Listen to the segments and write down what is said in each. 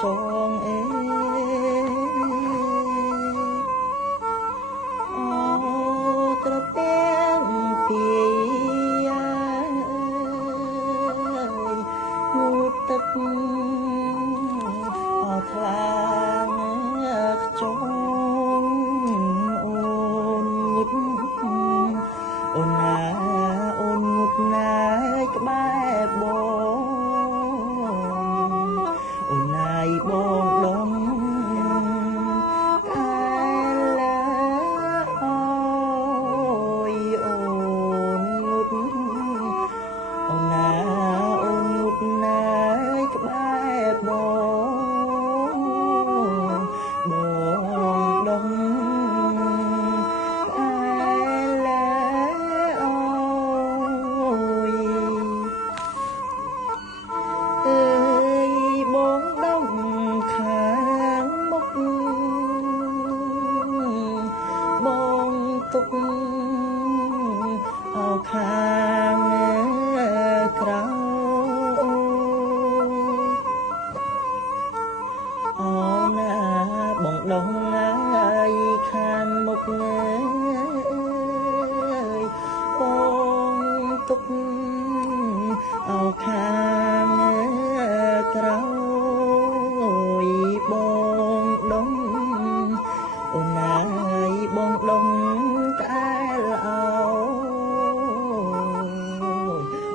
ចងអេអូត្រទាំងពីងូតទឹកអត់ថ្លាខ្ចងអូនងុតអូនណាអូនងុតណាក្បែរបងអូនណាយបងដងកាលាអូយអូនងុតអូនណាអូនងុតណាក្បែរបងដងបងដងខាងមុខបងទុកអោខាងក្រៅអូណាបងដងខាងមុខបងទុកអោខាងក្រៅបងដងអូនណាយបងដងក្អែលអោ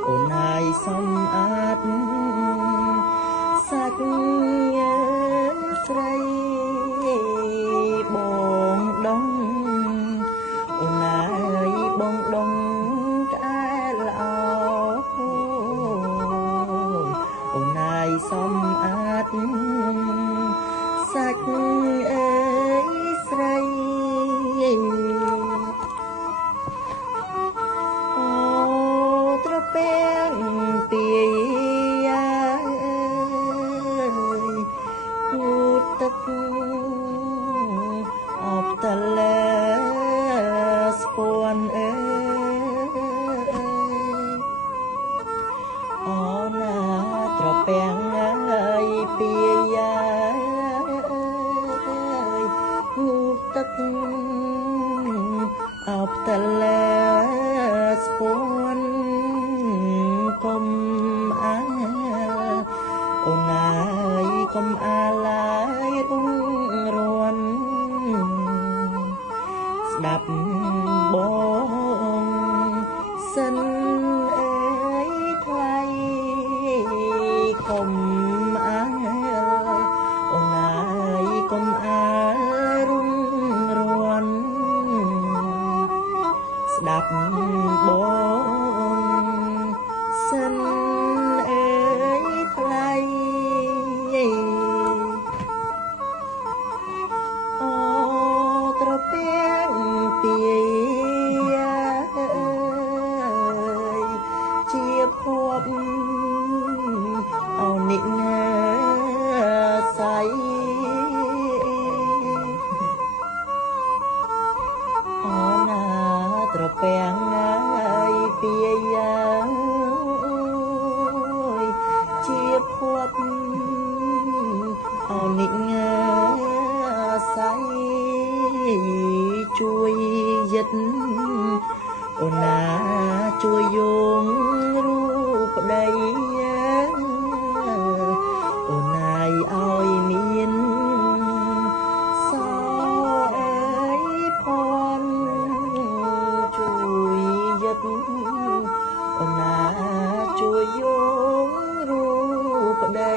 អូនណាយសំអាតសាច់ស្រីបងដងអូនណាយបងដងក្អែលអោអូនណាយសំអាតសាច់ស្រីអូត្រពាំងពីងូតទឹកអបតលើស្ពាន់អូណាត្រពាំងពីងូតទឹកអបតលើស្ពាន់កុំអាអូនណាយកុំអាឡាយរុងរាន់ស្ដាប់បងសិនថ្លៃកុំអាអូនណាយកុំអារុងរាន់ស្ដាប់បងសិនថ្លៃអូត្រពាំងពីជាភពអូនិណាសៃអូណាត្រពាំងពីជាភពអូនិណាសៃជួយយិតអូនណាជួយយោងរូបប្តីអូនណាយឲ្យមានសអើយផនជួយយិតអូនណាជួយយោងរូបប្តី